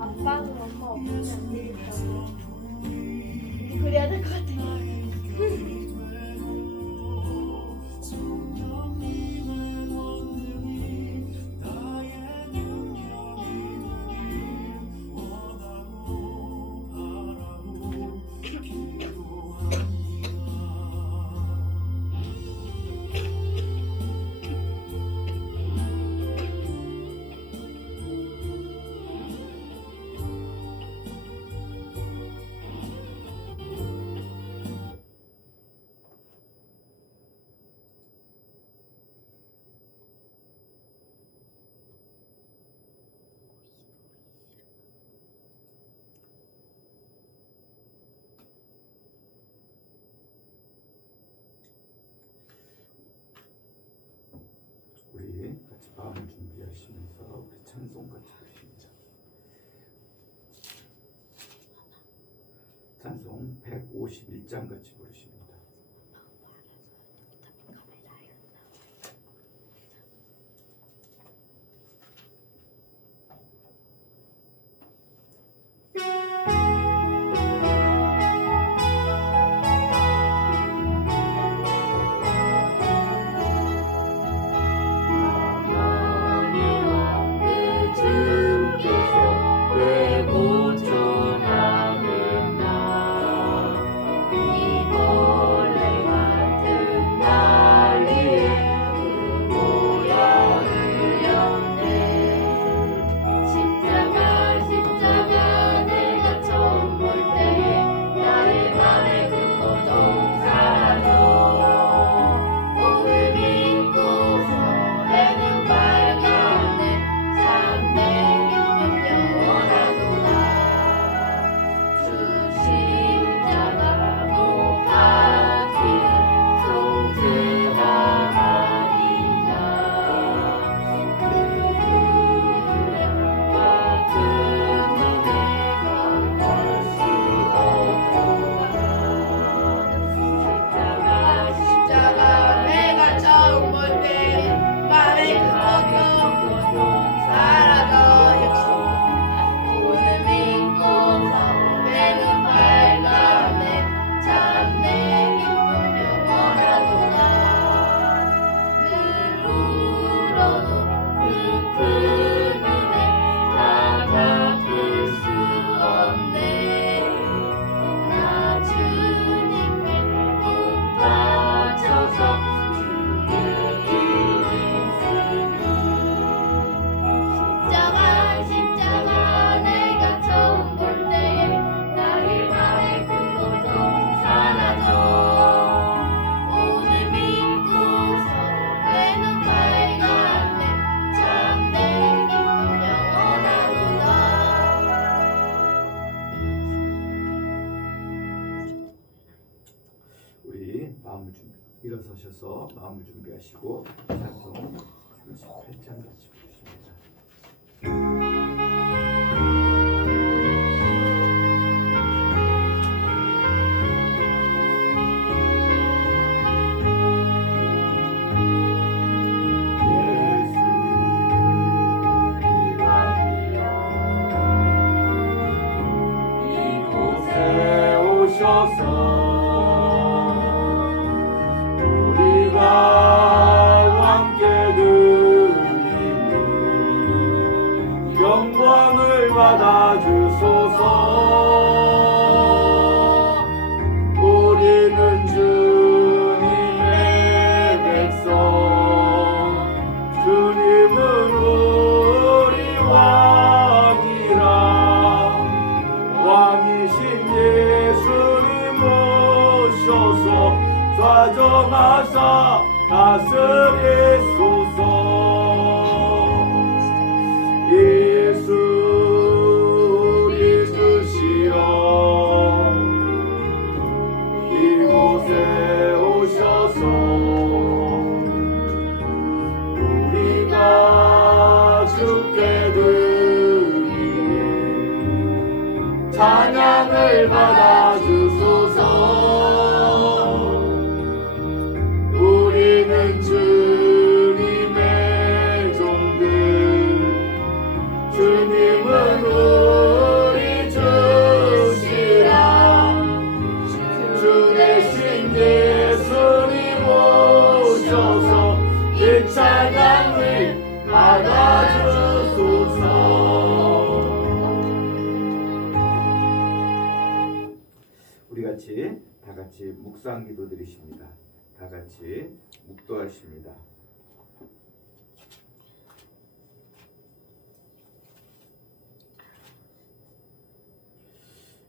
아빠는 엄마 없으면 안 되겠다고. 그래야 될 것 같아. 우리 같이 마음을 준비하시면서 우리 찬송 같이 부르십니다. 찬송 151장 같이 부르십니다. 일어서셔서 마음을 준비하시고 찬송 38장 같이 부르십니다. 영광을 받아주소서. 우리는 주님의 백성, 주님은 우리 왕이라. 왕이신 예수님 모셔서 좌정하사 다스리소서. 예수 우리 주시여, 이곳에 오셔서 우리가 주께 드리네 찬양을 받아주소서. 우리는 주님의 종들, 주님은 같이 묵상 기도 드리십니다. 다 같이 묵도하십니다.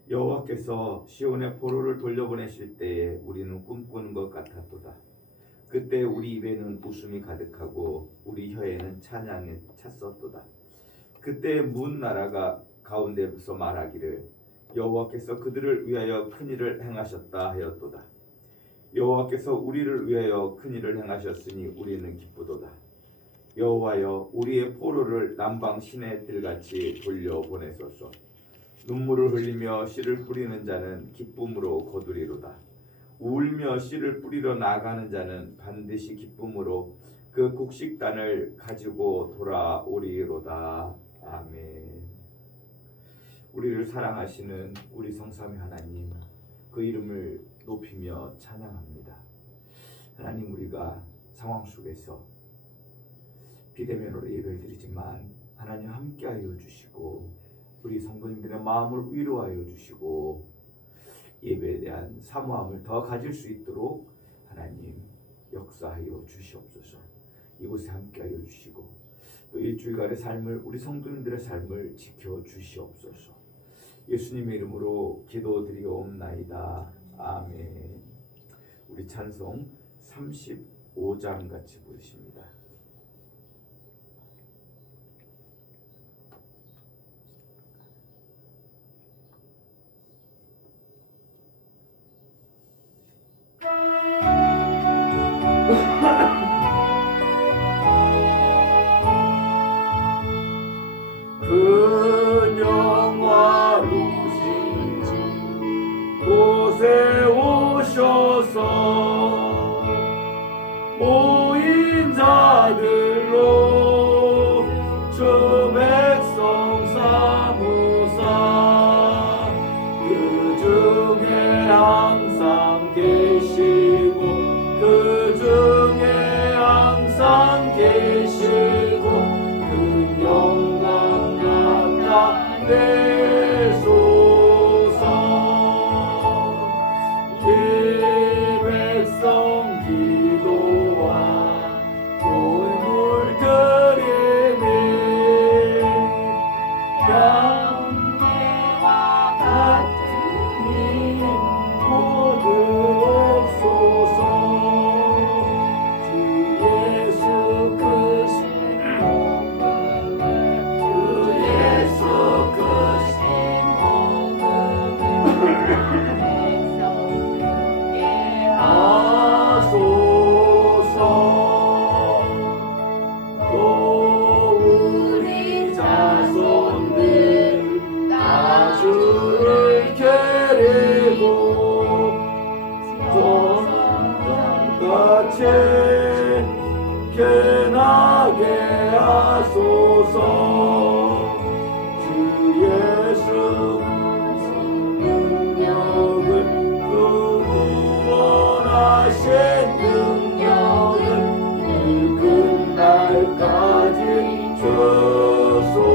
여호와께서 시온의 포로를 돌려보내실 때에 우리는 꿈꾸는 것 같았도다. 그때 우리 입에는 웃음이 가득하고 우리 혀에는 찬양이 찼었도다. 그때 문 나라가 가운데서 말하기를 여호와께서 그들을 위하여 큰 일을 행하셨다 하였도다. 여호와께서 우리를 위하여 큰 일을 행하셨으니 우리는 기쁘도다. 여호와여 우리의 포로를 남방 시내 들같이 돌려보내소서. 눈물을 흘리며 씨를 뿌리는 자는 기쁨으로 거두리로다. 울며 씨를 뿌리러 나가는 자는 반드시 기쁨으로 그 곡식단을 가지고 돌아오리로다. 아멘. 우리를 사랑하시는 우리 성삼위 하나님, 그 이름을 높이며 찬양합니다. 하나님, 우리가 상황 속에서 비대면으로 예배를 드리지만 하나님 함께하여 주시고 우리 성도님들의 마음을 위로하여 주시고 예배에 대한 사모함을 더 가질 수 있도록 하나님 역사하여 주시옵소서. 이곳에 함께하여 주시고 또 일주일간의 삶을, 우리 성도님들의 삶을 지켜 주시옵소서. 예수님의 이름으로 기도드리옵나이다. 아멘. 우리 찬송 35장 같이 부르십니다. 그 영화로우신 곳에 오셔서 모인 자들로 주 백성 삼으사 그 중에 항상 계시고 그 중에 항상 계시고 그 영광 나타내소서. 이 백성 기도와 돌물 드리니 양떼와 같은 이 모두 없소서. 주 예수 크신 복음을 주 예수 크신 복음을 백성들께 하소서. 또 우리 자손들 다 주를 기리고 전같이 견하게 하소서. 주 예수 능력을 그 구원하신 능력을 늙은 날까지 주소서.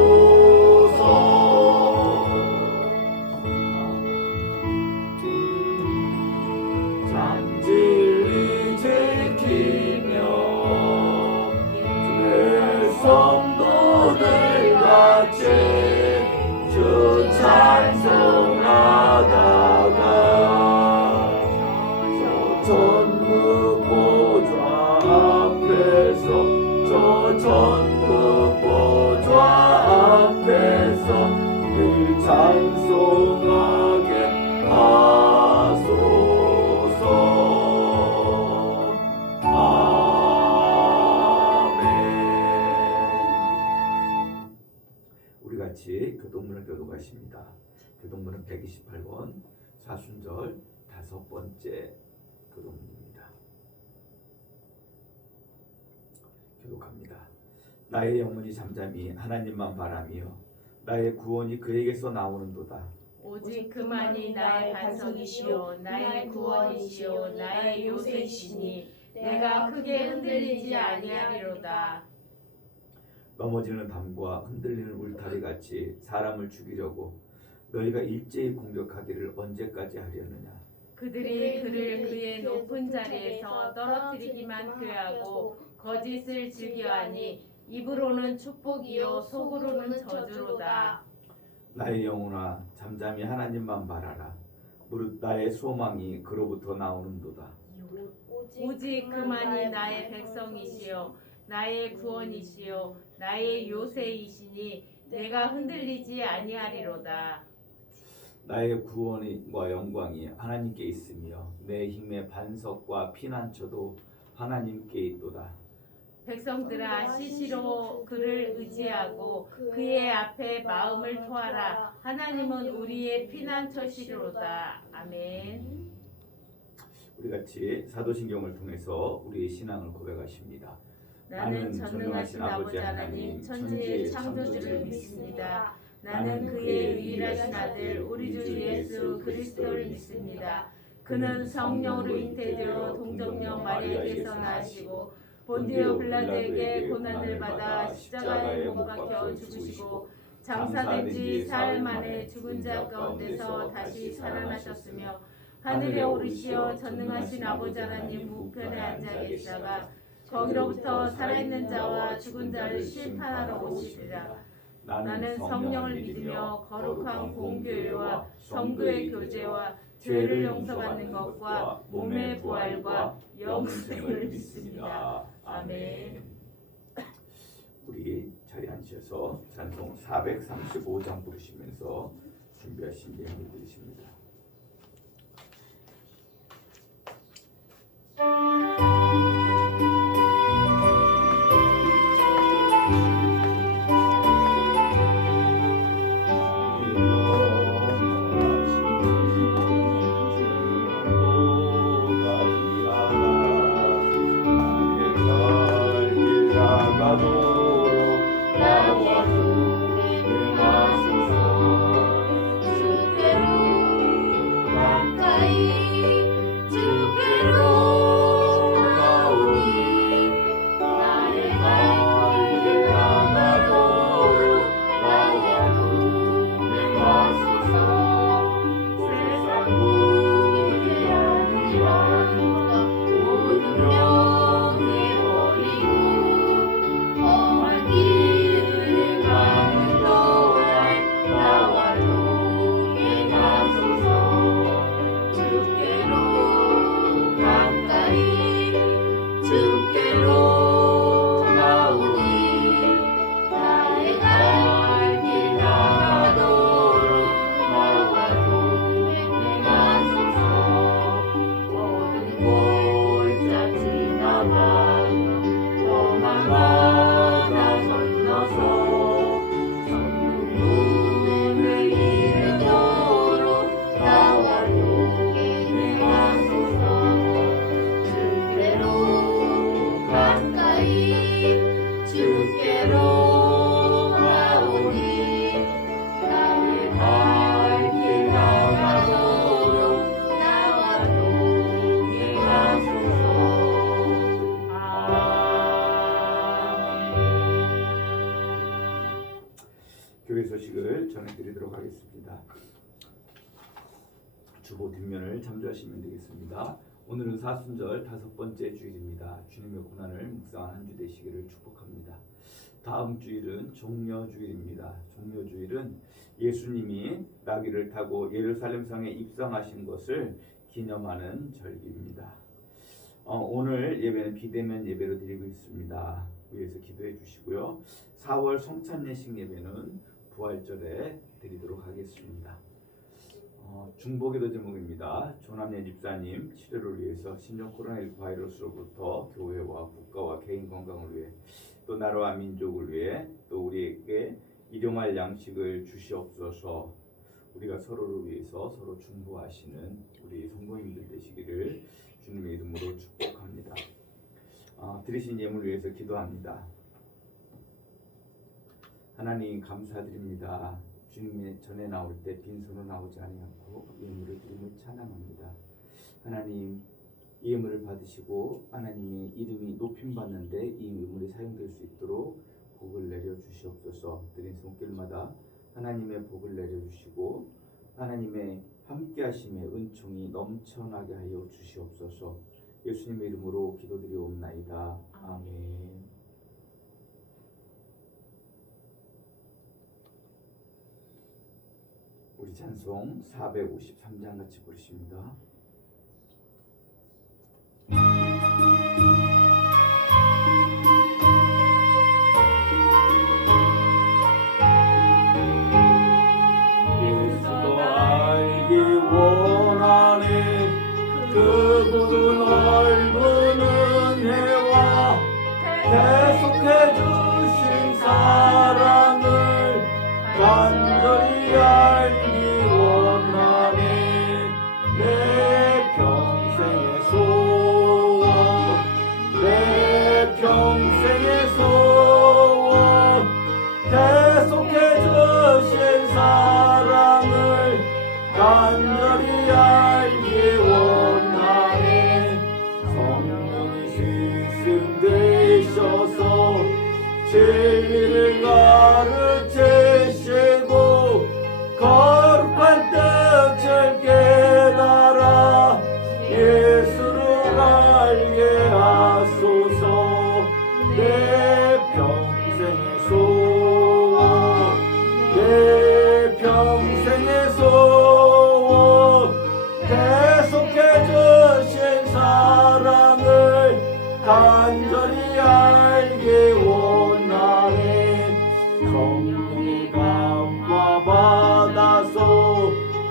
진리 지키며 주의 성도들 같이 주 찬송하다가 저 천국 보좌 앞에서 저 천국 보좌 앞에서 늘 찬송하게 하소서. 아멘. 우리 같이 교동문을 교독하십니다. 교동문은 128권 사순절 5번째 교동문입니다. 교독합니다. 나의 영혼이 잠잠히 하나님만 바라며 나의 구원이 그에게서 나오는도다. 오직 그만이 나의 반석이시오 나의 구원이시오 나의 요새시니 내가 크게 흔들리지 아니하리로다. 넘어지는 담과 흔들리는 울타리 같이 사람을 죽이려고 너희가 일제히 공격하기를 언제까지 하려느냐. 그들이 그를 그의 높은 자리에서 떨어뜨리기만 꾀하고 거짓을 즐겨하니 입으로는 축복이요 속으로는 저주로다. 나의 영혼아 잠잠히 하나님만 바라라. 무릇 나의 소망이 그로부터 나오는도다. 오직 그만이 나의 백성이시요 나의 구원이시요 나의 요새이시니 내가 흔들리지 아니하리로다. 나의 구원과 영광이 하나님께 있으며 내 힘의 반석과 피난처도 하나님께 있도다. 백성들아 시시로 그를 의지하고 그의 앞에 마음을 토하라. 하나님은 우리의 피난처시로다. 아멘. 우리 같이 사도신경을 통해서 우리의 신앙을 고백하십니다. 나는 전능하신 아버지 하나님 천지의 창조주를 믿습니다. 나는 그의 유일하신 아들 우리 주 예수 그리스도를 믿습니다. 그는 성령으로 잉태되어 동정녀 마리아에게서 나시고 본디오 빌라도에게 고난을 받아 십자가에 못 박혀 죽으시고 장사된 지 사흘 만에 죽은 자 가운데서 다시 살아나셨으며 하늘에 오르시어 전능하신 아버지 하나님 우편에 앉아 계시다가 거기로부터 살아있는 자와 죽은 자를 심판하러 오시리라. 나는 성령을 믿으며 거룩한 공교회와 성도의 교제와 죄를 용서받는 것과 몸의 부활과 영생을 믿습니다. 아멘. 우리 자리에 앉으셔서 찬송 435장 부르시면서 준비하신 예물 드리십니다. 교회 소식을 전해드리도록 하겠습니다. 주보 뒷면을 참조하시면 되겠습니다. 오늘은 사순절 5번째 주일입니다. 주님의 고난을 묵상한 한 주 되시기를 축복합니다. 다음 주일은 종려주일입니다. 종려주일은 예수님이 나귀를 타고 예루살렘 성에 입성하신 것을 기념하는 절기입니다. 오늘 예배는 비대면 예배로 드리고 있습니다. 위에서 기도해 주시고요. 4월 성찬예식 예배는 부활절에 드리도록 하겠습니다. 중보기도 제목입니다. 조남예 집사님 치료를 위해서 신종 코로나19 바이러스로부터 교회와 국가와 개인 건강을 위해 또 나라와 민족을 위해 또 우리에게 일용할 양식을 주시옵소서. 우리가 서로를 위해서 서로 중보하시는 우리 성도님들 되시기를 주님의 이름으로 축복합니다. 드리신 예물 위해서 기도합니다. 하나님 감사드립니다. 주님의 전에 나올 때 빈손으로 나오지 아니하고 예물을 드림을 찬양합니다. 하나님 이 예물을 받으시고 하나님의 이름이 높임받는데 이 예물이 사용될 수 있도록 복을 내려 주시옵소서. 드린 손길마다 하나님의 복을 내려 주시고 하나님의 함께 하심의 은총이 넘쳐나게 하여 주시옵소서. 예수님의 이름으로 기도드리옵나이다. 아멘. 우리 찬송 453장 같이 부르십니다. 예수도 알기 원하네 그분 넓은 은혜와 계속해 주신 사랑을 간절히 알기 원하네 내 평생의 소원 내 평생의 소원 계속해 주신 사랑을 간절히 알기 원하네 성령이 스승되셔서 진리를 가르치시고 거룩한 뜻을 깨달아 예수를 알게 하소서 내 평생의 소원 내 평생의 소원 계속해 주신 사랑을 간절히 알기 원하네 성령의 감화 받아서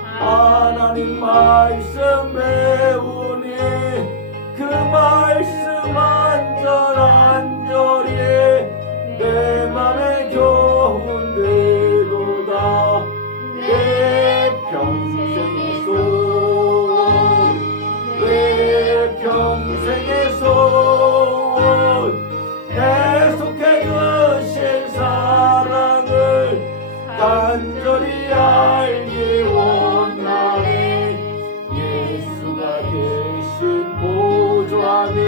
하나님 말씀 배우니 그 말씀 안절안절히 내 맘에 교훈되도다 내 평생의 소원 내 평생의 소원 계속해 주신 사랑을 간절히 알기 원하네 예수가 계신 보좌는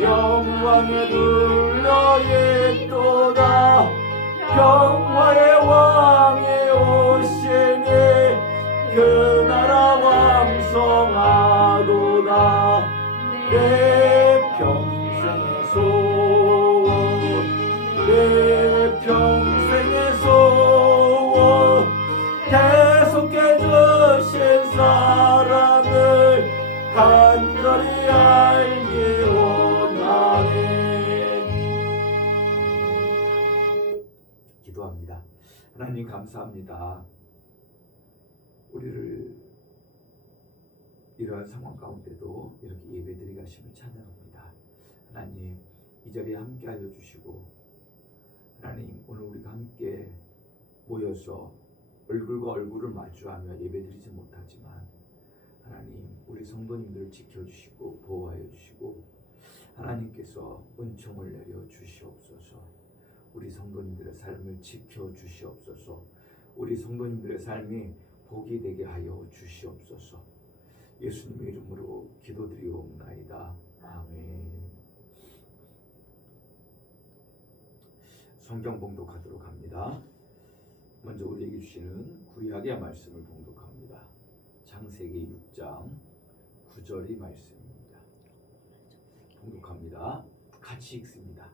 영광에 둘러있도다 평화의 왕이 오시니 그 나라 왕성하도다 내 평생의 소원 내 평생의 소원 계속해 주신 사랑을 간절히 알기 원하네. 기도합니다. 하나님 감사합니다. 우리를 이러한 상황 가운데도 이렇게 예배드리게 하심을 찬양합니다. 하나님 이 자리에 함께 하여 주시고 하나님 오늘 우리가 함께 모여서 얼굴과 얼굴을 마주하며 예배드리지 못하지만 하나님 우리 성도님들을 지켜주시고 보호하여 주시고 하나님께서 은총을 내려 주시옵소서. 우리 성도님들의 삶을 지켜주시옵소서. 우리 성도님들의 삶이 복이 되게 하여 주시옵소서. 예수님의 이름으로 기도드리옵나이다. 아멘. 성경 봉독하도록 합니다. 먼저 우리에게 주시는 구약의 말씀을 봉독합니다. 창세기 6장 9절의 말씀입니다. 봉독합니다. 같이 읽습니다.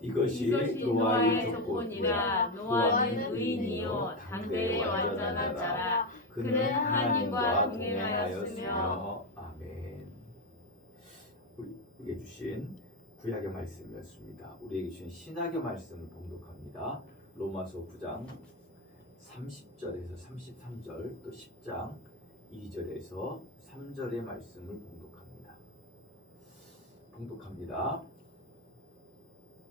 이것이 노아의 조건이라. 노아는 의인이요 당대의 완전한 자라. 그는 하나님과 동행하였으며. 아멘. 우리에게 주신 구약의 말씀이었습니다. 우리에게 주신 신약의 말씀을 봉독합니다. 로마서 9장 30절에서 33절 또 10장 2절에서 3절의 말씀을 봉독합니다.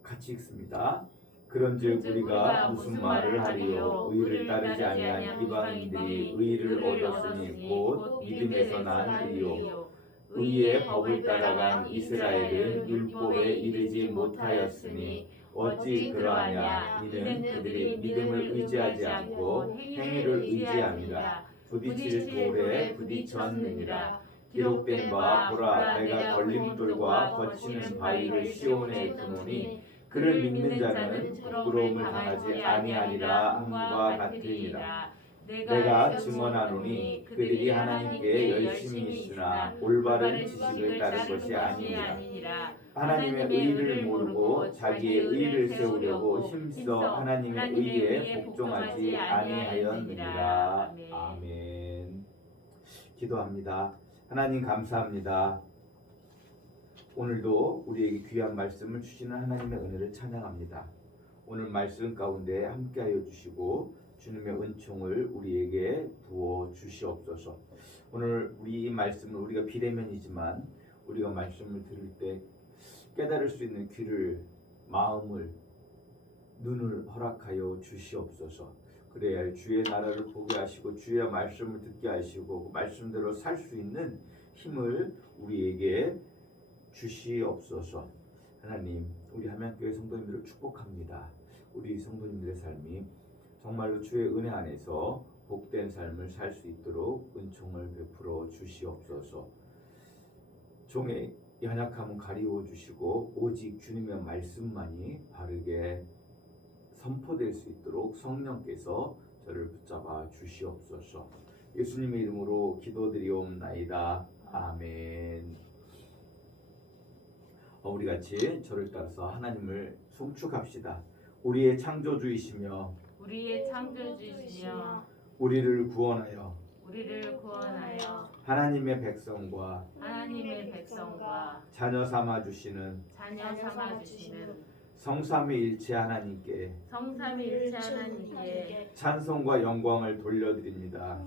같이 읽습니다. 그런즉 우리가 무슨 말을 하리요? 의를 따르지 아니한 이방인들이 의를 얻었으니 곧 믿음에서 난 의요. 의의 법을 따라간 이스라엘은 율법에 이르지 못하였으니 어찌 그러하냐? 이는 그들이 믿음을 의지하지 않고 행위를 의지함이라. 부딪힐 돌에 부딪혔느니라. 기록된 바 보라 내가 걸림돌과 거치는 바위를 시온에 두노니 그를 믿는 자는 부끄러움을 당하지 아니하리라 함과 같으니라. 내가 증언하노니 그들이 하나님께 열심히 있으나 올바른 지식을 따를 것이 아니니라. 하나님의 의를 모르고 자기의 의를 세우려고 힘써 하나님의 의에 복종하지 아니하였느니라. 아멘. 기도합니다. 하나님 감사합니다. 오늘도 우리에게 귀한 말씀을 주시는 하나님의 은혜를 찬양합니다. 오늘 말씀 가운데 함께하여 주시고 주님의 은총을 우리에게 부어 주시옵소서. 오늘 우리 이 말씀을 우리가 비대면이지만 우리가 말씀을 들을 때 깨달을 수 있는 귀를, 마음을, 눈을 허락하여 주시옵소서. 그래야 주의 나라를 보게 하시고 주의 말씀을 듣게 하시고 말씀대로 살 수 있는 힘을 우리에게 주시옵소서. 하나님, 우리 함양교회 성도님들을 축복합니다. 우리 성도님들의 삶이 정말로 주의 은혜 안에서 복된 삶을 살 수 있도록 은총을 베풀어 주시옵소서. 종의 연약함은 가리워 주시고 오직 주님의 말씀만이 바르게 선포될 수 있도록 성령께서 저를 붙잡아 주시옵소서. 예수님의 이름으로 기도드리옵나이다. 아멘. 우리 같이 저를 따라서 하나님을 송축합시다. 우리의 창조주이시며 우리를 구원하여 하나님의 백성과 자녀 삼아 주시는 성삼위일체 하나님께 찬송과 영광을 돌려드립니다.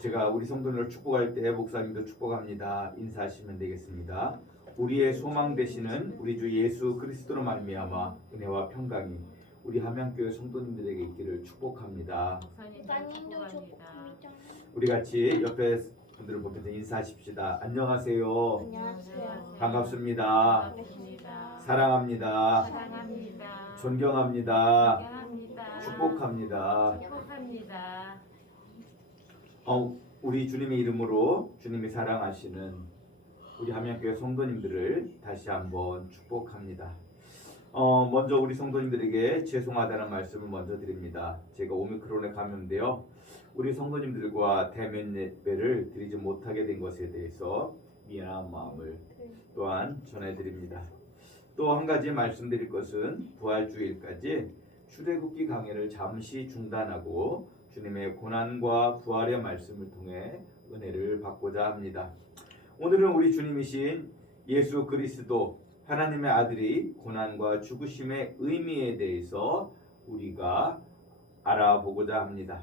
제가 우리 성도님을 축복할 때 목사님도 축복합니다. 인사하시면 되겠습니다. 우리의 소망 되시는 우리 주 예수 그리스도로 말미암아 은혜와 평강이 우리 함양교회 성도님들에게 있기를 축복합니다. 목사님도 축복합니다. 우리 같이 옆에 분들을 보면서 인사하십시다. 안녕하세요. 안녕하세요. 반갑습니다. 반갑습니다. 사랑합니다. 존경합니다. 축복합니다. 우리 주님의 이름으로 주님이 사랑하시는 우리 함양교회 성도님들을 다시 한번 축복합니다. 먼저 우리 성도님들에게 죄송하다는 말씀을 먼저 드립니다. 제가 오미크론에 감염되어 우리 성도님들과 대면 예배를 드리지 못하게 된 것에 대해서 미안한 마음을 또한 전해드립니다. 또 한 가지 말씀드릴 것은 부활주일까지 출애굽기 강해를 잠시 중단하고 주님의 고난과 부활의 말씀을 통해 은혜를 받고자 합니다. 오늘은 우리 주님이신 예수 그리스도 하나님의 아들이 고난과 죽으심의 의미에 대해서 우리가 알아보고자 합니다.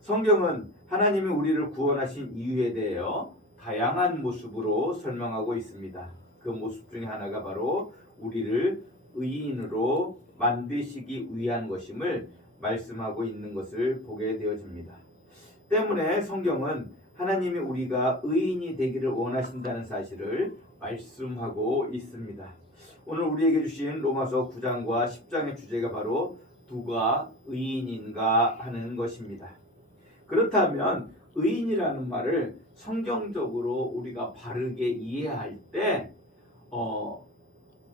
성경은 하나님이 우리를 구원하신 이유에 대하여 다양한 모습으로 설명하고 있습니다. 그 모습 중에 하나가 바로 우리를 의인으로 만드시기 위한 것임을 말씀하고 있는 것을 보게 되어집니다. 때문에 성경은 하나님이 우리가 의인이 되기를 원하신다는 사실을 말씀하고 있습니다. 오늘 우리에게 주신 로마서 9장과 10장의 주제가 바로 누가 의인인가 하는 것입니다. 그렇다면 의인이라는 말을 성경적으로 우리가 바르게 이해할 때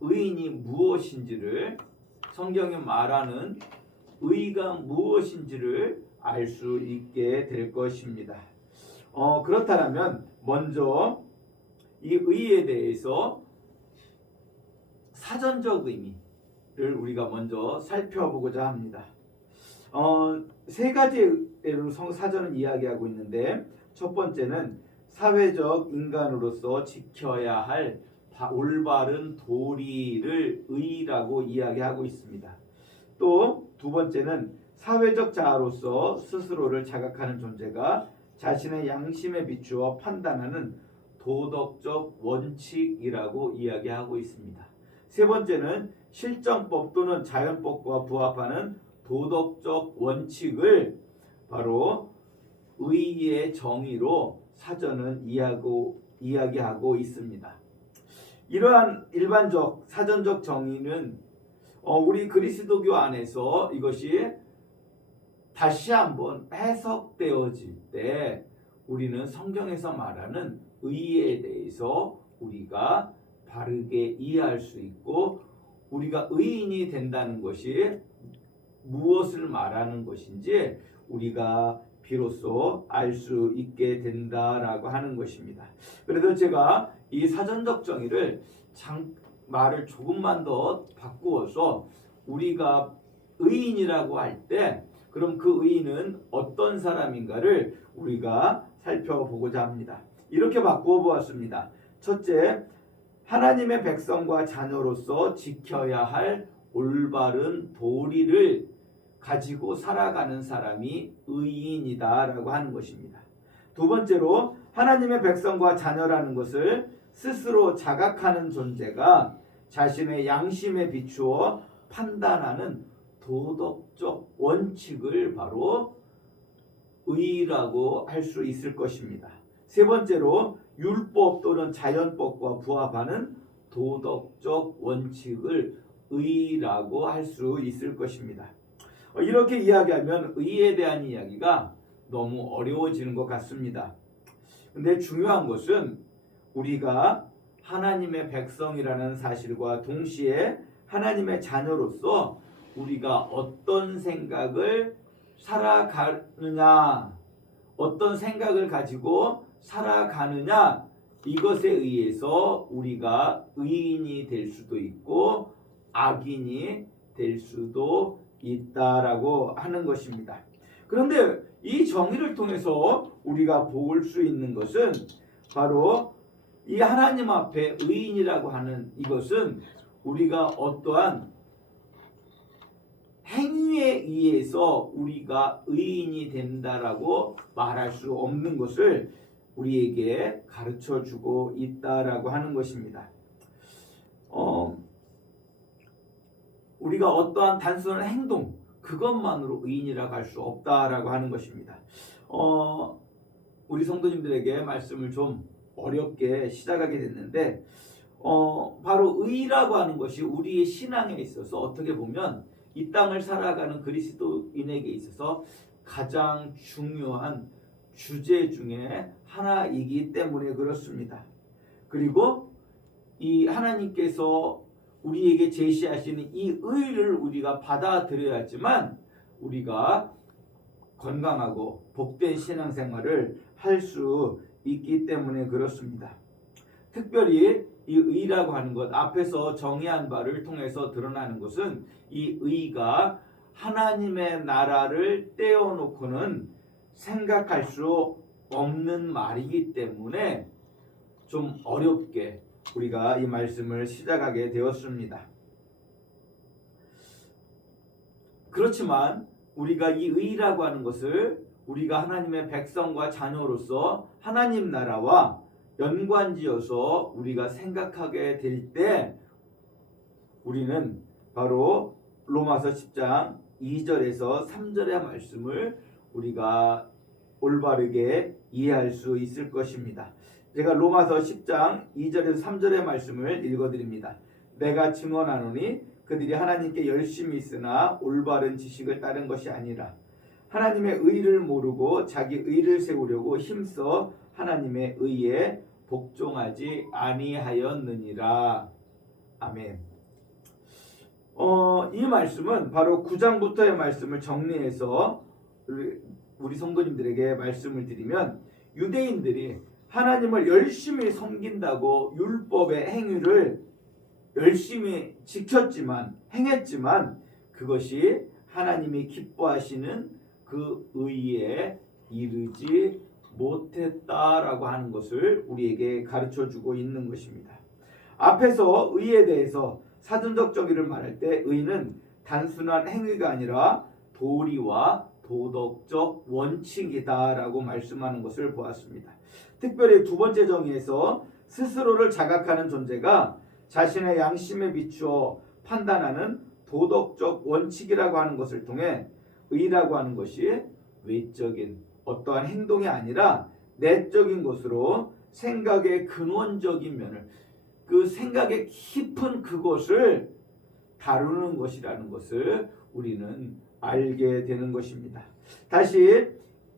의인이 무엇인지를 성경이 말하는 의가 무엇인지를 알 수 있게 될 것입니다. 그렇다면 먼저 이 의에 대해서 사전적 의미를 우리가 먼저 살펴보고자 합니다. 세 가지로 사전은 이야기하고 있는데 첫 번째는 사회적 인간으로서 지켜야 할 올바른 도리를 의라고 이야기하고 있습니다. 또 두 번째는 사회적 자아로서 스스로를 자각하는 존재가 자신의 양심에 비추어 판단하는 도덕적 원칙이라고 이야기하고 있습니다. 세 번째는 실정법 또는 자연법과 부합하는 도덕적 원칙을 바로 의의 정의로 사전은 이야기하고 있습니다. 이러한 일반적 사전적 정의는 우리 그리스도교 안에서 이것이 다시 한번 해석되어질 때 우리는 성경에서 말하는 의에 대해서 우리가 바르게 이해할 수 있고 우리가 의인이 된다는 것이 무엇을 말하는 것인지 우리가 비로소 알 수 있게 된다라고 하는 것입니다. 그래서 제가 이 사전적 정의를 말을 조금만 더 바꾸어서 우리가 의인이라고 할 때 그럼 그 의인은 어떤 사람인가를 우리가 살펴보고자 합니다. 이렇게 바꾸어 보았습니다. 첫째, 하나님의 백성과 자녀로서 지켜야 할 올바른 도리를 가지고 살아가는 사람이 의인이다라고 하는 것입니다. 두 번째로, 하나님의 백성과 자녀라는 것을 스스로 자각하는 존재가 자신의 양심에 비추어 판단하는 도덕적 원칙을 바로 의라고 할 수 있을 것입니다. 세 번째로, 율법 또는 자연법과 부합하는 도덕적 원칙을 의라고 할 수 있을 것입니다. 이렇게 이야기하면 의에 대한 이야기가 너무 어려워지는 것 같습니다. 근데 중요한 것은 우리가 하나님의 백성이라는 사실과 동시에 하나님의 자녀로서 우리가 어떤 생각을 살아가느냐, 어떤 생각을 가지고 살아가느냐, 이것에 의해서 우리가 의인이 될 수도 있고 악인이 될 수도 있다라고 하는 것입니다. 그런데 이 정의를 통해서 우리가 볼 수 있는 것은 바로 이 하나님 앞에 의인이라고 하는 이것은 우리가 어떠한 행위에 의해서 우리가 의인이 된다라고 말할 수 없는 것을 우리에게 가르쳐 주고 있다라고 하는 것입니다. 우리가 어떠한 단순한 행동, 그것만으로 의인이라고 할 수 없다라고 하는 것입니다. 우리 성도님들에게 말씀을 좀 어렵게 시작하게 됐는데 바로 의라고 하는 것이 우리의 신앙에 있어서 어떻게 보면 이 땅을 살아가는 그리스도인에게 있어서 가장 중요한 주제 중에 하나이기 때문에 그렇습니다. 그리고 이 하나님께서 우리에게 제시하시는 이 의를 우리가 받아들여야지만 우리가 건강하고 복된 신앙생활을 할 수 있기 때문에 그렇습니다. 특별히 이 의라고 하는 것, 앞에서 정의한 바를 통해서 드러나는 것은 이 의가 하나님의 나라를 떼어놓고는 생각할 수 없는 말이기 때문에 좀 어렵게 우리가 이 말씀을 시작하게 되었습니다. 그렇지만 우리가 이 의라고 하는 것을 우리가 하나님의 백성과 자녀로서 하나님 나라와 연관지어서 우리가 생각하게 될 때 우리는 바로 로마서 10장 2절에서 3절의 말씀을 우리가 올바르게 이해할 수 있을 것입니다. 제가 로마서 10장 2절에서 3절의 말씀을 읽어드립니다. 내가 증언하노니 그들이 하나님께 열심히 있으나 올바른 지식을 따른 것이 아니라 하나님의 의를 모르고 자기 의를 세우려고 힘써 하나님의 의에 복종하지 아니하였느니라. 아멘. 이 말씀은 바로 9장부터의 말씀을 정리해서 우리 성도님들에게 말씀을 드리면 유대인들이 하나님을 열심히 섬긴다고 율법의 행위를 열심히 지켰지만 행했지만 그것이 하나님이 기뻐하시는 그 의에 이르지 못했다라고 하는 것을 우리에게 가르쳐주고 있는 것입니다. 앞에서 의에 대해서 사전적 정의를 말할 때 의는 단순한 행위가 아니라 도리와 도덕적 원칙이다라고 말씀하는 것을 보았습니다. 특별히 두 번째 정의에서 스스로를 자각하는 존재가 자신의 양심에 비추어 판단하는 도덕적 원칙이라고 하는 것을 통해 의라고 하는 것이 외적인 어떠한 행동이 아니라 내적인 것으로 생각의 근원적인 면을, 그 생각의 깊은 그것을 다루는 것이라는 것을 우리는 알게 되는 것입니다. 다시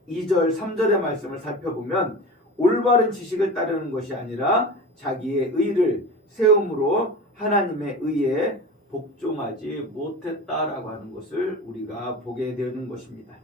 2절 3절의 말씀을 살펴보면 올바른 지식을 따르는 것이 아니라 자기의 의를 세움으로 하나님의 의에 복종하지 못했다라고 하는 것을 우리가 보게 되는 것입니다.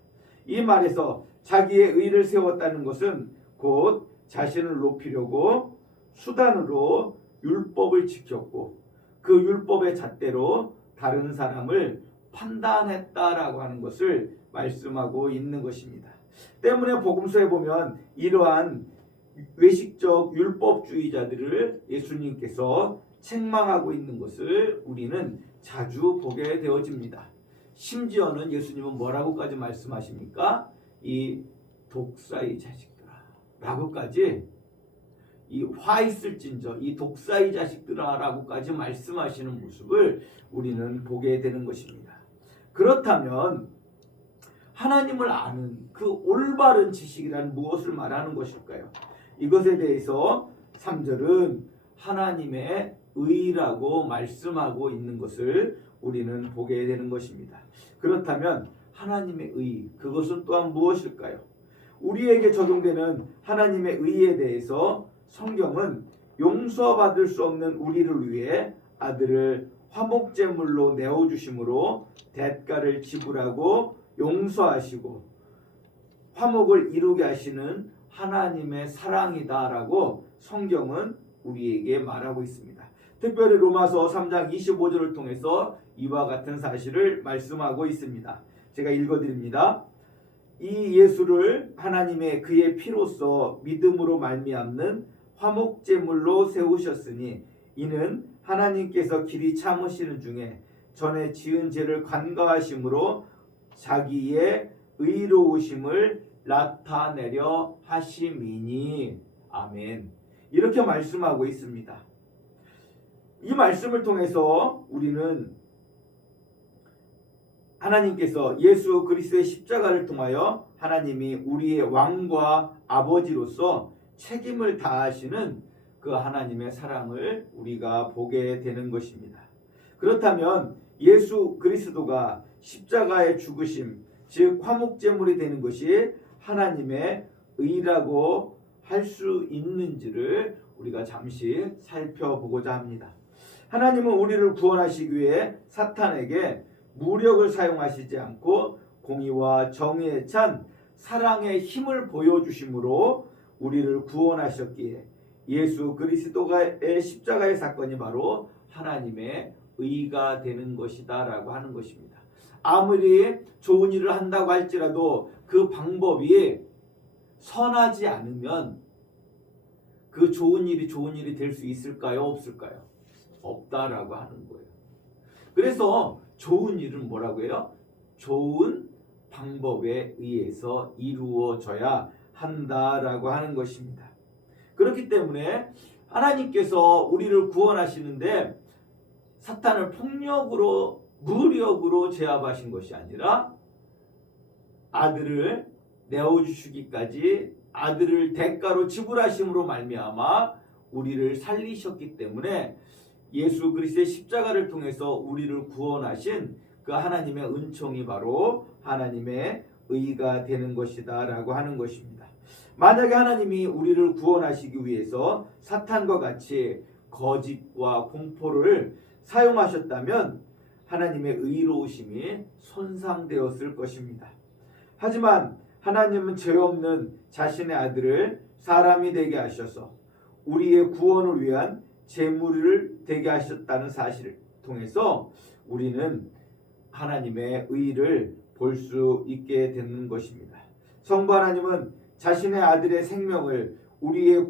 이 말에서 자기의 의를 세웠다는 것은 곧 자신을 높이려고 수단으로 율법을 지켰고 그 율법의 잣대로 다른 사람을 판단했다라고 하는 것을 말씀하고 있는 것입니다. 때문에 복음서에 보면 이러한 외식적 율법주의자들을 예수님께서 책망하고 있는 것을 우리는 자주 보게 되어집니다. 심지어는 예수님은 뭐라고까지 말씀하십니까? 이 독사의 자식들아 라고까지, 이 화 있을진저 이 독사의 자식들아 라고까지 말씀하시는 모습을 우리는 보게 되는 것입니다. 그렇다면 하나님을 아는 그 올바른 지식이란 무엇을 말하는 것일까요? 이것에 대해서 3절은 하나님의 의라고 말씀하고 있는 것을 우리는 보게 되는 것입니다. 그렇다면 하나님의 의, 그것은 또한 무엇일까요? 우리에게 적용되는 하나님의 의에 대해서 성경은 용서받을 수 없는 우리를 위해 아들을 화목제물로 내어주심으로 대가를 지불하고 용서하시고 화목을 이루게 하시는 하나님의 사랑이다라고 성경은 우리에게 말하고 있습니다. 특별히 로마서 3장 25절을 통해서 이와 같은 사실을 말씀하고 있습니다. 제가 읽어드립니다. 이 예수를 하나님의 그의 피로써 믿음으로 말미암는 화목제물로 세우셨으니 이는 하나님께서 길이 참으시는 중에 전에 지은 죄를 간과하심으로 자기의 의로우심을 나타내려 하심이니. 아멘. 이렇게 말씀하고 있습니다. 이 말씀을 통해서 우리는 하나님께서 예수 그리스도의 십자가를 통하여 하나님이 우리의 왕과 아버지로서 책임을 다하시는 그 하나님의 사랑을 우리가 보게 되는 것입니다. 그렇다면 예수 그리스도가 십자가의 죽으심, 즉 화목제물이 되는 것이 하나님의 의라고 할 수 있는지를 우리가 잠시 살펴보고자 합니다. 하나님은 우리를 구원하시기 위해 사탄에게 무력을 사용하시지 않고 공의와 정의에 찬 사랑의 힘을 보여주심으로 우리를 구원하셨기에 예수 그리스도의 십자가의 사건이 바로 하나님의 의가 되는 것이다 라고 하는 것입니다. 아무리 좋은 일을 한다고 할지라도 그 방법이 선하지 않으면 그 좋은 일이 될 수 있을까요? 없을까요? 없다라고 하는 거예요. 그래서 좋은 일은 뭐라고 해요? 좋은 방법에 의해서 이루어져야 한다라고 하는 것입니다. 그렇기 때문에 하나님께서 우리를 구원하시는데 사탄을 폭력으로 무력으로 제압하신 것이 아니라 아들을 내어주시기까지 아들을 대가로 지불하심으로 말미암아 우리를 살리셨기 때문에 예수 그리스도의 십자가를 통해서 우리를 구원하신 그 하나님의 은총이 바로 하나님의 의가 되는 것이다 라고 하는 것입니다. 만약에 하나님이 우리를 구원하시기 위해서 사탄과 같이 거짓과 공포를 사용하셨다면 하나님의 의로우심이 손상되었을 것입니다. 하지만 하나님은 죄 없는 자신의 아들을 사람이 되게 하셔서 우리의 구원을 위한 제물을 되게 하셨다는 사실을 통해서 우리는 하나님의 의를 볼 수 있게 되는 것입니다. 성부 하나님은 자신의 아들의 생명을 우리의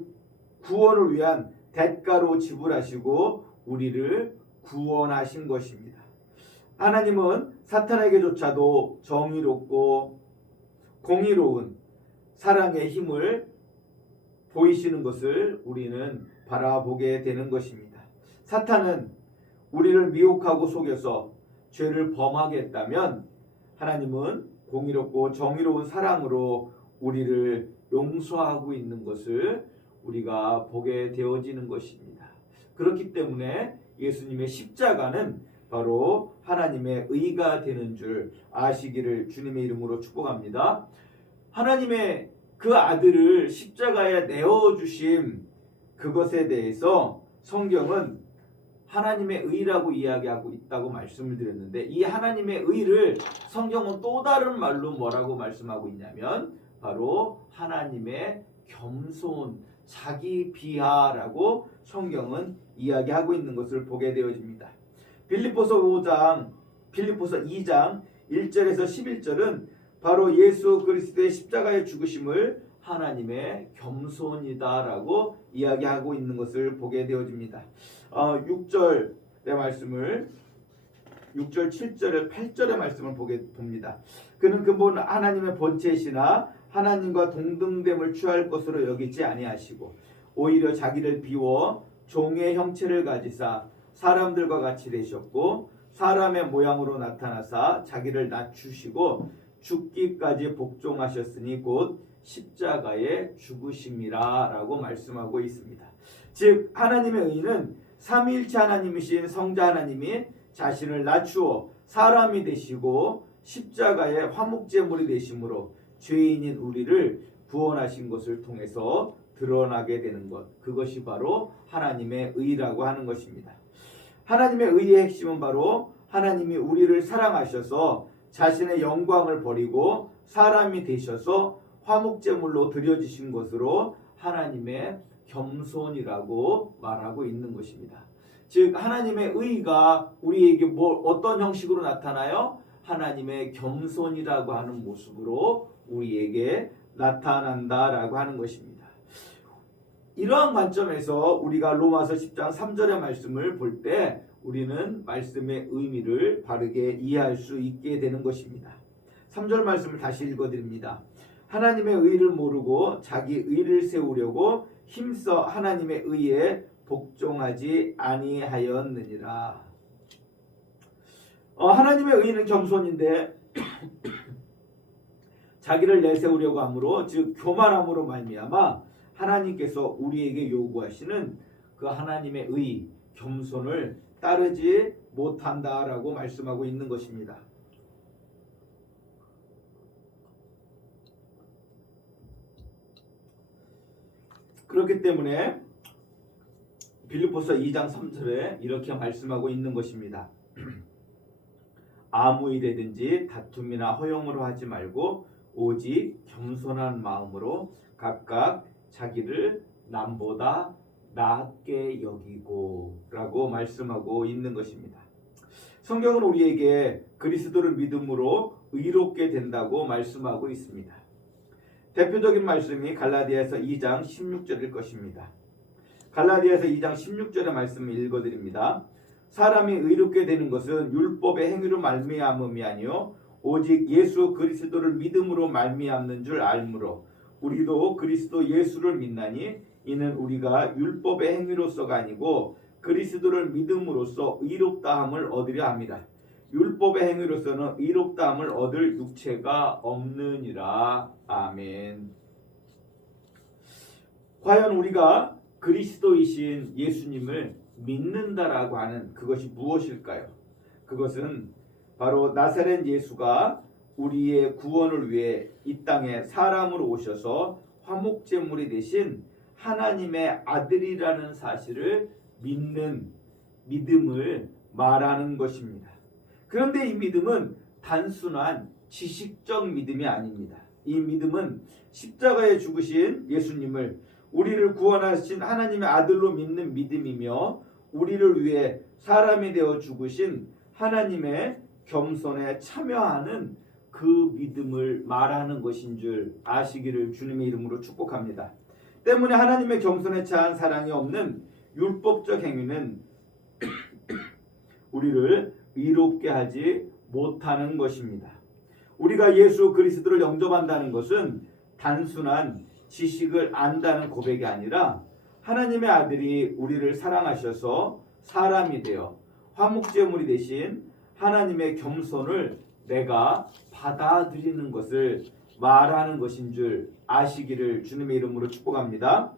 구원을 위한 대가로 지불하시고 우리를 구원하신 것입니다. 하나님은 사탄에게조차도 정의롭고 공의로운 사랑의 힘을 보이시는 것을 우리는 바라보게 되는 것입니다. 사탄은 우리를 미혹하고 속여서 죄를 범하게 했다면 하나님은 공의롭고 정의로운 사랑으로 우리를 용서하고 있는 것을 우리가 보게 되어지는 것입니다. 그렇기 때문에 예수님의 십자가는 바로 하나님의 의가 되는 줄 아시기를 주님의 이름으로 축복합니다. 하나님의 그 아들을 십자가에 내어주심 그것에 대해서 성경은 하나님의 의라고 이야기하고 있다고 말씀을 드렸는데, 이 하나님의 의를 성경은 또 다른 말로 뭐라고 말씀하고 있냐면 바로 하나님의 겸손, 자기 비하라고 성경은 이야기하고 있는 것을 보게 되어집니다. 빌립보서 2장 1절에서 11절은 바로 예수 그리스도의 십자가의 죽으심을 하나님의 겸손이다라고 이야기하고 있는 것을 보게 되어집니다. 6절 7절에 8절의 말씀을 봅니다. 그는 근본 하나님의 본체시나 하나님과 동등됨을 취할 것으로 여기지 아니하시고 오히려 자기를 비워 종의 형체를 가지사 사람들과 같이 되셨고 사람의 모양으로 나타나사 자기를 낮추시고 죽기까지 복종하셨으니 곧 십자가에 죽으심이라 라고 말씀하고 있습니다. 즉 하나님의 의는 삼위일체 하나님이신 성자 하나님이 자신을 낮추어 사람이 되시고 십자가의 화목제물이 되심으로 죄인인 우리를 구원하신 것을 통해서 드러나게 되는 것, 그것이 바로 하나님의 의라고 하는 것입니다. 하나님의 의의 핵심은 바로 하나님이 우리를 사랑하셔서 자신의 영광을 버리고 사람이 되셔서 화목제물로 드려지신 것으로 하나님의 겸손이라고 말하고 있는 것입니다. 즉 하나님의 의가 우리에게 어떤 형식으로 나타나요? 하나님의 겸손이라고 하는 모습으로 우리에게 나타난다라고 하는 것입니다. 이러한 관점에서 우리가 로마서 10장 3절의 말씀을 볼 때 우리는 말씀의 의미를 바르게 이해할 수 있게 되는 것입니다. 3절 말씀을 다시 읽어드립니다. 하나님의 의를 모르고 자기 의를 세우려고 힘써 하나님의 의에 복종하지 아니하였느니라. 하나님의 의는 겸손인데 자기를 내세우려고 함으로, 즉 교만함으로 말미암아 하나님께서 우리에게 요구하시는 그 하나님의 의, 겸손을 따르지 못한다라고 말씀하고 있는 것입니다. 그렇기 때문에 빌립보서 2장 3절에 이렇게 말씀하고 있는 것입니다. 아무 일이든지 다툼이나 허용으로 하지 말고 오직 겸손한 마음으로 각각 자기를 남보다 낮게 여기고 라고 말씀하고 있는 것입니다. 성경은 우리에게 그리스도를 믿음으로 의롭게 된다고 말씀하고 있습니다. 대표적인 말씀이 갈라디아서 2장 16절일 것입니다. 갈라디아서 2장 16절의 말씀을 읽어드립니다. 사람이 의롭게 되는 것은 율법의 행위로 말미암음이 아니요 오직 예수 그리스도를 믿음으로 말미암는 줄 알므로 우리도 그리스도 예수를 믿나니 이는 우리가 율법의 행위로서가 아니고 그리스도를 믿음으로써 의롭다함을 얻으려 함이라. 율법의 행위로서는 의롭다함을 얻을 육체가 없느니라. 아멘. 과연 우리가 그리스도이신 예수님을 믿는다라고 하는 그것이 무엇일까요? 그것은 바로 나사렛 예수가 우리의 구원을 위해 이 땅에 사람으로 오셔서 화목제물이 되신 하나님의 아들이라는 사실을 믿는 믿음을 말하는 것입니다. 그런데 이 믿음은 단순한 지식적 믿음이 아닙니다. 이 믿음은 십자가에 죽으신 예수님을 우리를 구원하신 하나님의 아들로 믿는 믿음이며 우리를 위해 사람이 되어 죽으신 하나님의 겸손에 참여하는 그 믿음을 말하는 것인 줄 아시기를 주님의 이름으로 축복합니다. 때문에 하나님의 겸손에 차한 사랑이 없는 율법적 행위는 우리를 의롭게 하지 못하는 것입니다. 우리가 예수 그리스도를 영접한다는 것은 단순한 지식을 안다는 고백이 아니라 하나님의 아들이 우리를 사랑하셔서 사람이 되어 화목제물이 되신 하나님의 겸손을 내가 받아들이는 것을 말하는 것인 줄 아시기를 주님의 이름으로 축복합니다.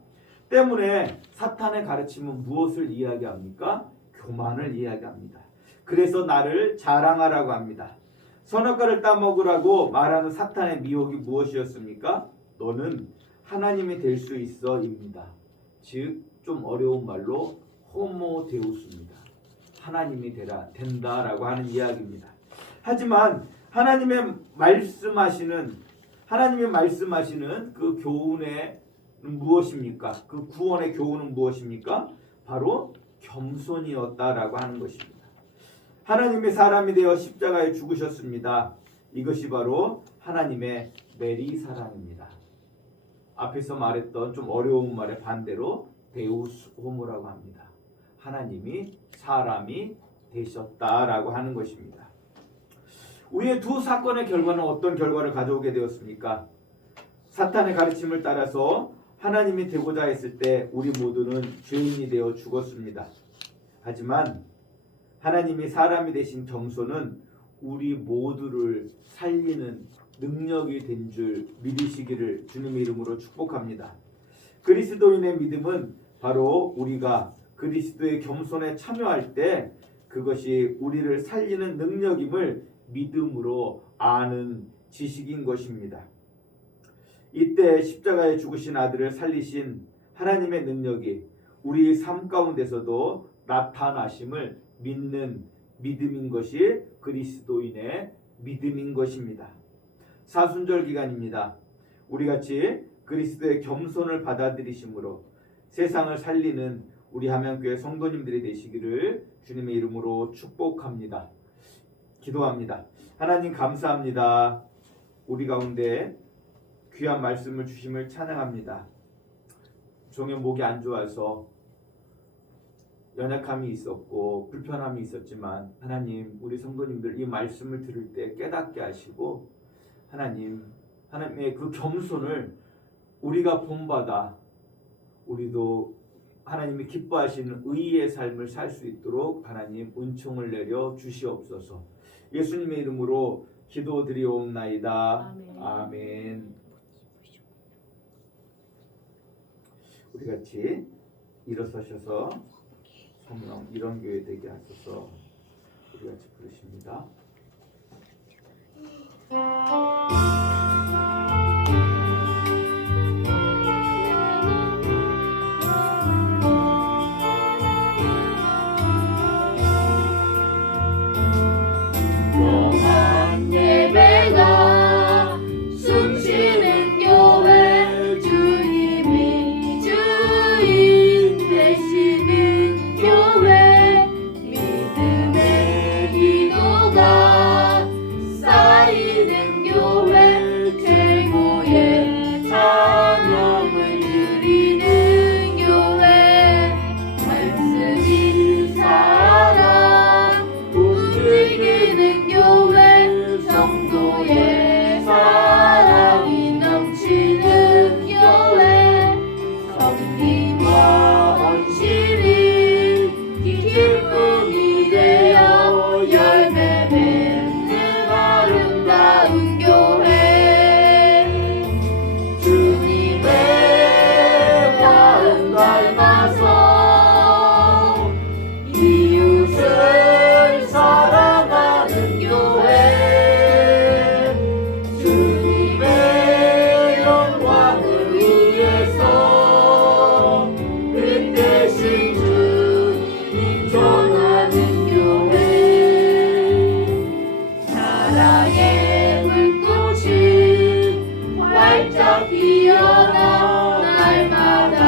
때문에 사탄의 가르침은 무엇을 이야기합니까? 교만을 이야기합니다. 그래서 나를 자랑하라고 합니다. 선악과를 따먹으라고 말하는 사탄의 미혹이 무엇이었습니까? 너는 하나님이 될 수 있어입니다. 즉 좀 어려운 말로 호모데우스입니다. 하나님이 된다라고 하는 이야기입니다. 하지만 하나님이 말씀하시는 그 교훈의 무엇입니까? 그 구원의 교훈은 무엇입니까? 바로 겸손이었다라고 하는 것입니다. 하나님의 사람이 되어 십자가에 죽으셨습니다. 이것이 바로 하나님의 내리사랑입니다. 앞에서 말했던 좀 어려운 말의 반대로 데우스 호모라고 합니다. 하나님이 사람이 되셨다라고 하는 것입니다. 위의 두 사건의 결과는 어떤 결과를 가져오게 되었습니까? 사탄의 가르침을 따라서 하나님이 되고자 했을 때 우리 모두는 죄인이 되어 죽었습니다. 하지만 하나님이 사람이 되신 겸손은 우리 모두를 살리는 능력이 된 줄 믿으시기를 주님의 이름으로 축복합니다. 그리스도인의 믿음은 바로 우리가 그리스도의 겸손에 참여할 때 그것이 우리를 살리는 능력임을 믿음으로 아는 지식인 것입니다. 이때 십자가에 죽으신 아들을 살리신 하나님의 능력이 우리 삶 가운데서도 나타나심을 믿는 믿음인 것이 그리스도인의 믿음인 것입니다. 사순절 기간입니다. 우리같이 그리스도의 겸손을 받아들이심으로 세상을 살리는 우리 함양교회 성도님들이 되시기를 주님의 이름으로 축복합니다. 기도합니다. 하나님 감사합니다. 우리 가운데 귀한 말씀을 주심을 찬양합니다. 종의 목이 안 좋아서 연약함이 있었고 불편함이 있었지만 하나님 우리 성도님들 이 말씀을 들을 때 깨닫게 하시고 하나님의 그 겸손을 우리가 본받아 우리도 하나님이 기뻐하시는 의의 삶을 살 수 있도록 하나님 은총을 내려 주시옵소서. 예수님의 이름으로 기도드리옵나이다. 아멘. 우리 같이 일어서셔서 성령 이런 교회 되게 하소서. 우리 같이 부르십니다. 예배가 숨쉬는 교회 주님이 주인 되시는 교회 믿음의 기도가 쌓이는 교회 최고의 찬양을 드리는 교회 말씀이 살아 움직이는 교회 성도의 사랑이 넘치는 교회 섬김과 헌신이 기쁨이 되어 열매 맺는 아름다운 교회 주님의 마음 닮아서 이웃을 사랑하는 교회 주님의 영광을 위해서 빛대신 주님 전하는 교회 사랑의 불꽃이 활짝 피어나 날마다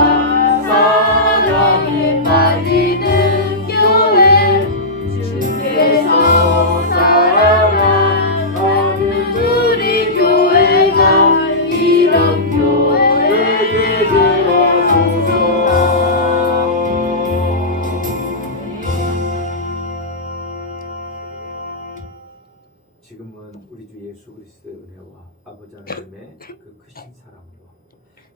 사랑에 빠지는 교회 주께서 사랑하는 우리 교회가 이런 교회 되게 하소서. 지금은 우리 주 예수 그리스도의 은혜와 아버지 하나님의 그 크신 사랑으로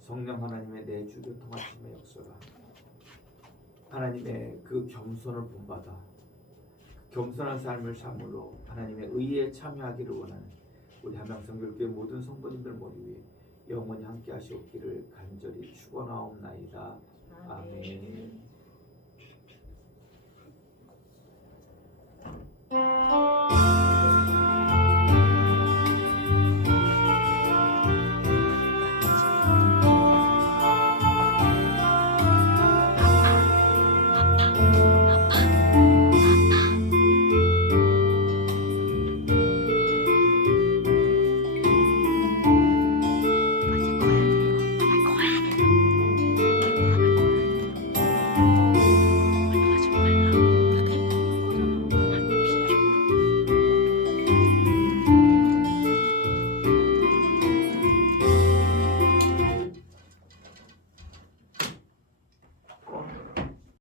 성령 하나님의 내주 교통하심의 역사가 하나님의 그 겸손을 본받아 겸손한 삶을 삶으로 하나님의 의에 참여하기를 원하는 우리 함양성결교회 모든 성도님들 머리 위에 영원히 함께 하시옵기를 간절히 축원하옵나이다. 아멘.